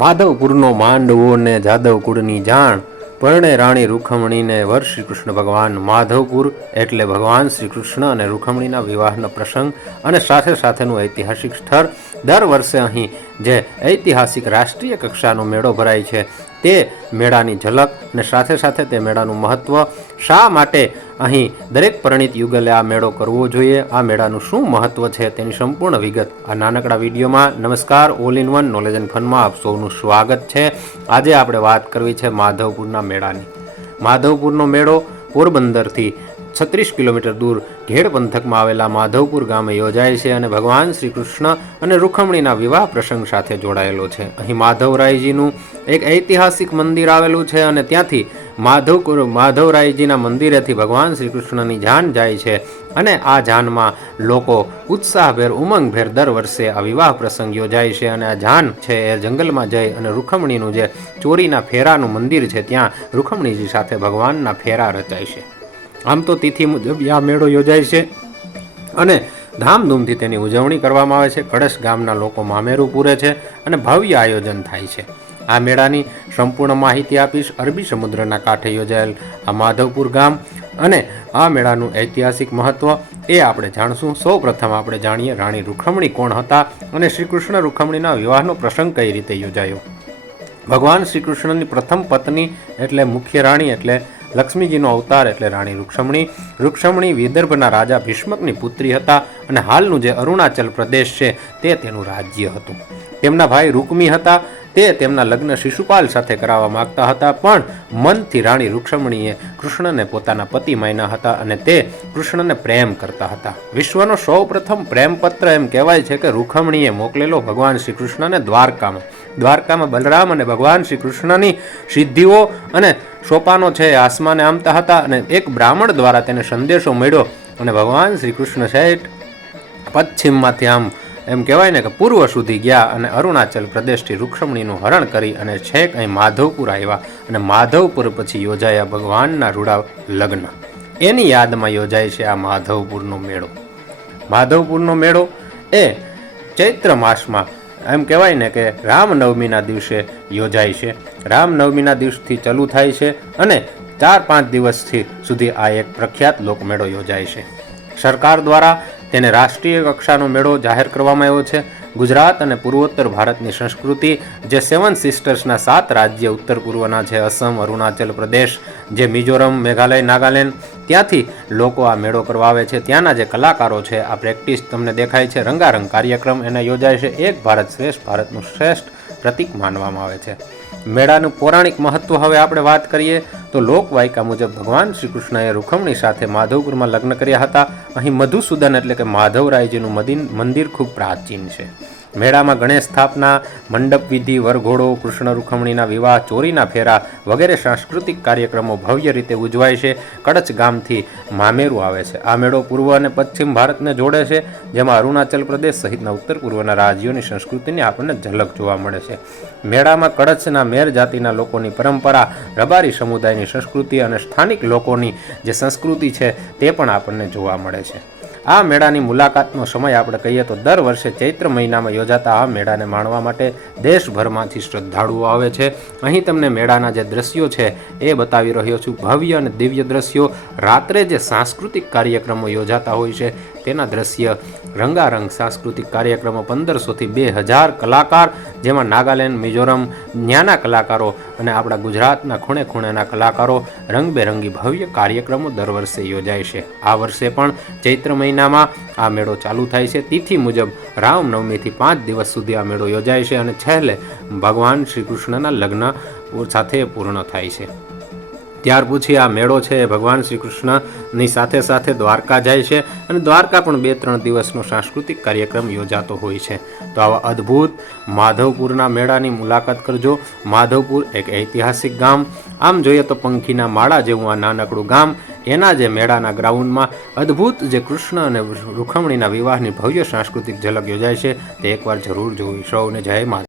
માધવપુરનો માંડવો ને જાદવ કુળની જાણ, પરણે રાણી રૂખમણીને વર શ્રી કૃષ્ણ ભગવાન. માધવપુર એટલે ભગવાન શ્રી કૃષ્ણ અને રૂખમણીના વિવાહનો પ્રસંગ અને સાથે સાથેનું ઐતિહાસિક સ્થળ. દર વર્ષે અહીં જે ઐતિહાસિક રાષ્ટ્રીય કક્ષાનો મેળો ભરાય છે તે મેળાની ઝલક અને સાથે સાથે તે મેળાનું મહત્ત્વ, શા માટે અહીં દરેક પરિણીત યુગલે આ મેળો કરવો જોઈએ, આ મેળાનું શું મહત્ત્વ છે તેની સંપૂર્ણ વિગત આ નાનકડા વિડીયોમાં. નમસ્કાર, all in one knowledge and ફનમાં આપ સૌનું સ્વાગત છે. આજે આપણે વાત કરવી છે માધવપુરના મેળાની. માધવપુરનો મેળો પોરબંદરથી 36 કિલોમીટર દૂર ઘેડ પંથકમાં આવેલા માધવપુર ગામે યોજાય છે અને ભગવાન શ્રી કૃષ્ણ અને રૂખમણીના વિવાહ પ્રસંગ સાથે જોડાયેલો છે. અહીં માધવરાયજીનું એક ઐતિહાસિક મંદિર આવેલું છે અને ત્યાંથી માધવરાયજીના મંદિરેથી ભગવાન શ્રી કૃષ્ણની જાન જાય છે અને આ જાનમાં લોકો ઉત્સાહભેર ઉમંગભેર દર વર્ષે આ વિવાહ પ્રસંગ યોજાય છે અને આ જાન છે એ જંગલમાં જઈ અને રૂખમણીનું જે ચોરીના ફેરાનું મંદિર છે ત્યાં રૂખમણીજી સાથે ભગવાનના ફેરા રચાય છે. આમ તો તિથિ મુજબ આ મેળો યોજાય છે અને ધામધૂમથી તેની ઉજવણી કરવામાં આવે છે. કળશ ગામના લોકો મામેરું પૂરે છે અને ભવ્ય આયોજન થાય છે. આ મેળાની સંપૂર્ણ માહિતી આપીશ. અરબી સમુદ્રના કાંઠે યોજાયેલ આ માધવપુર ગામ અને આ મેળાનું ઐતિહાસિક મહત્ત્વ એ આપણે જાણશું. સૌ પ્રથમ આપણે જાણીએ રાણી રૂખમણી કોણ હતા અને શ્રી કૃષ્ણ રૂખમણીના વિવાહનો પ્રસંગ કઈ રીતે યોજાયો. ભગવાન શ્રી કૃષ્ણની પ્રથમ પત્ની એટલે મુખ્ય રાણી એટલે લક્ષ્મીજીનો અવતાર એટલે રાણી રૂખમણી. રૂખમણી વિદર્ભના રાજા ભીષ્મકની પુત્રી હતા અને હાલનું જે અરુણાચલ પ્રદેશ છે તે તેનું રાજ્ય હતું. તેમના ભાઈ રૂકમી હતા, તે તેમના લગ્ન શિશુપાલ સાથે કરાવવા માગતા હતા, પણ મનથી રાણી રૂખમણીએ કૃષ્ણને પોતાના પતિ માન્યા હતા અને તે કૃષ્ણને પ્રેમ કરતા હતા. વિશ્વનો સૌ પ્રથમ પ્રેમપત્ર એમ કહેવાય છે કે રૂખમણીએ મોકલેલો ભગવાન શ્રી કૃષ્ણને દ્વારકામાં બલરામ અને ભગવાન શ્રી કૃષ્ણની સિદ્ધિઓ અને સોપાનો છે આસમાને આમતા હતા અને એક બ્રાહ્મણ દ્વારા તેને સંદેશો મળ્યો અને ભગવાન શ્રી કૃષ્ણ શેઠ પશ્ચિમમાંથી આમ એમ કહેવાય ને કે પૂર્વ સુધી ગયા અને અરુણાચલ પ્રદેશથી રૂખમણીનું હરણ કરી અને છેક અહીં માધવપુર આવ્યા અને માધવપુર પછી યોજાયા ભગવાનના રૂડા લગ્ન. એની યાદમાં યોજાય છે આ માધવપુરનો મેળો. માધવપુરનો મેળો એ ચૈત્ર માસમાં એમ કહેવાય ને કે રામનવમીના દિવસે યોજાય છે. રામનવમીના દિવસથી ચાલુ થાય છે અને 4-5 દિવસથી સુધી આ એક પ્રખ્યાત લોકમેળો યોજાય છે. સરકાર દ્વારા તેને રાષ્ટ્રીય કક્ષાનો મેળો જાહેર કરવામાં આવ્યો છે. ગુજરાત અને પૂર્વોત્તર ભારતની સંસ્કૃતિ જે 7 સિસ્ટર્સના 7 રાજ્ય ઉત્તર પૂર્વના છે, અસમ, અરુણાચલ પ્રદેશ, જે મિઝોરમ, મેઘાલય, નાગાલેન્ડ, ત્યાંથી લોકો આ મેળો કરવા આવે છે. ત્યાંના જે કલાકારો છે આ પ્રેક્ટિસ તમને દેખાય છે. રંગારંગ કાર્યક્રમ એને યોજાય છે. એક ભારત શ્રેષ્ઠ ભારતનું શ્રેષ્ઠ પ્રતીક માનવામાં આવે છે. મેળાનું પૌરાણિક મહત્વ હવે આપણે વાત કરીએ તો લોકવાયકા મુજબ ભગવાન શ્રી કૃષ્ણએ રૂખમણી સાથે માધવપુરમાં લગ્ન કર્યા હતા. અહીં મધુસૂદન એટલે કે માધવરાયજીનું મંદિર ખૂબ પ્રાચીન છે. મેળામાં ગણેશ સ્થાપના, મંડપ વિધિ, વરઘોડો, કૃષ્ણ રૂખમણીના વિવાહ, ચોરીના ફેરા વગેરે સાંસ્કૃતિક કાર્યક્રમો ભવ્ય રીતે ઉજવાય છે. કળશ ગામથી મામેરું આવે છે. આ મેળો પૂર્વ અને પશ્ચિમ ભારતને જોડે છે, જેમાં અરુણાચલ પ્રદેશ સહિતના ઉત્તર પૂર્વના રાજ્યોની સંસ્કૃતિની આપણને ઝલક જોવા મળે છે. મેળામાં કળશના મેર જાતિના લોકોની પરંપરા, રબારી સમુદાયની સંસ્કૃતિ અને સ્થાનિક લોકોની જે સંસ્કૃતિ છે તે પણ આપણને જોવા મળે છે. આ મેળાની મુલાકાતનો સમય આપણે કહીએ તો દર વર્ષે ચૈત્ર મહિનામાં યોજાતા આ મેળાને માણવા માટે દેશભરમાંથી શ્રદ્ધાળુઓ આવે છે. અહીં તમને મેળાના જે દ્રશ્યો છે એ બતાવી રહ્યો છું. ભવ્ય અને દિવ્ય દ્રશ્યો. રાત્રે જે સાંસ્કૃતિક કાર્યક્રમો યોજાતા હોય છે તેના દ્રશ્ય, રંગારંગ સાંસ્કૃતિક કાર્યક્રમો, 1500થી 2000 કલાકાર, જેમાં નાગાલેન્ડ, મિઝોરમ, ન્યાના કલાકારો અને આપણા ગુજરાતના ખૂણે ખૂણેના કલાકારો રંગબેરંગી ભવ્ય કાર્યક્રમો દર વર્ષે યોજાય છે. આ વર્ષે પણ ચૈત્ર મહિનામાં આ મેળો ચાલુ થાય છે. તિથિ મુજબ રામનવમીથી 5 દિવસ સુધી આ મેળો યોજાય છે અને છેલ્લે ભગવાન શ્રી કૃષ્ણના લગ્ન સાથે પૂર્ણ થાય છે. ત્યાર પછી આ મેળો છે એ ભગવાન શ્રી કૃષ્ણની સાથે સાથે દ્વારકા જાય છે અને દ્વારકા પણ 2-3 દિવસનો સાંસ્કૃતિક કાર્યક્રમ યોજાતો હોય છે. તો આવા અદ્ભુત માધવપુરના મેળાની મુલાકાત કરજો. માધવપુર એક ઐતિહાસિક ગામ. આમ જોઈએ તો પંખીના માળા જેવું આ નાનકડું ગામ. એના જે મેળાના ગ્રાઉન્ડમાં અદ્ભુત જે કૃષ્ણ અને રૂખમણીના વિવાહની ભવ્ય સાંસ્કૃતિક ઝલક યોજાય છે તે એકવાર જરૂર જોવી. સૌને જય માતા.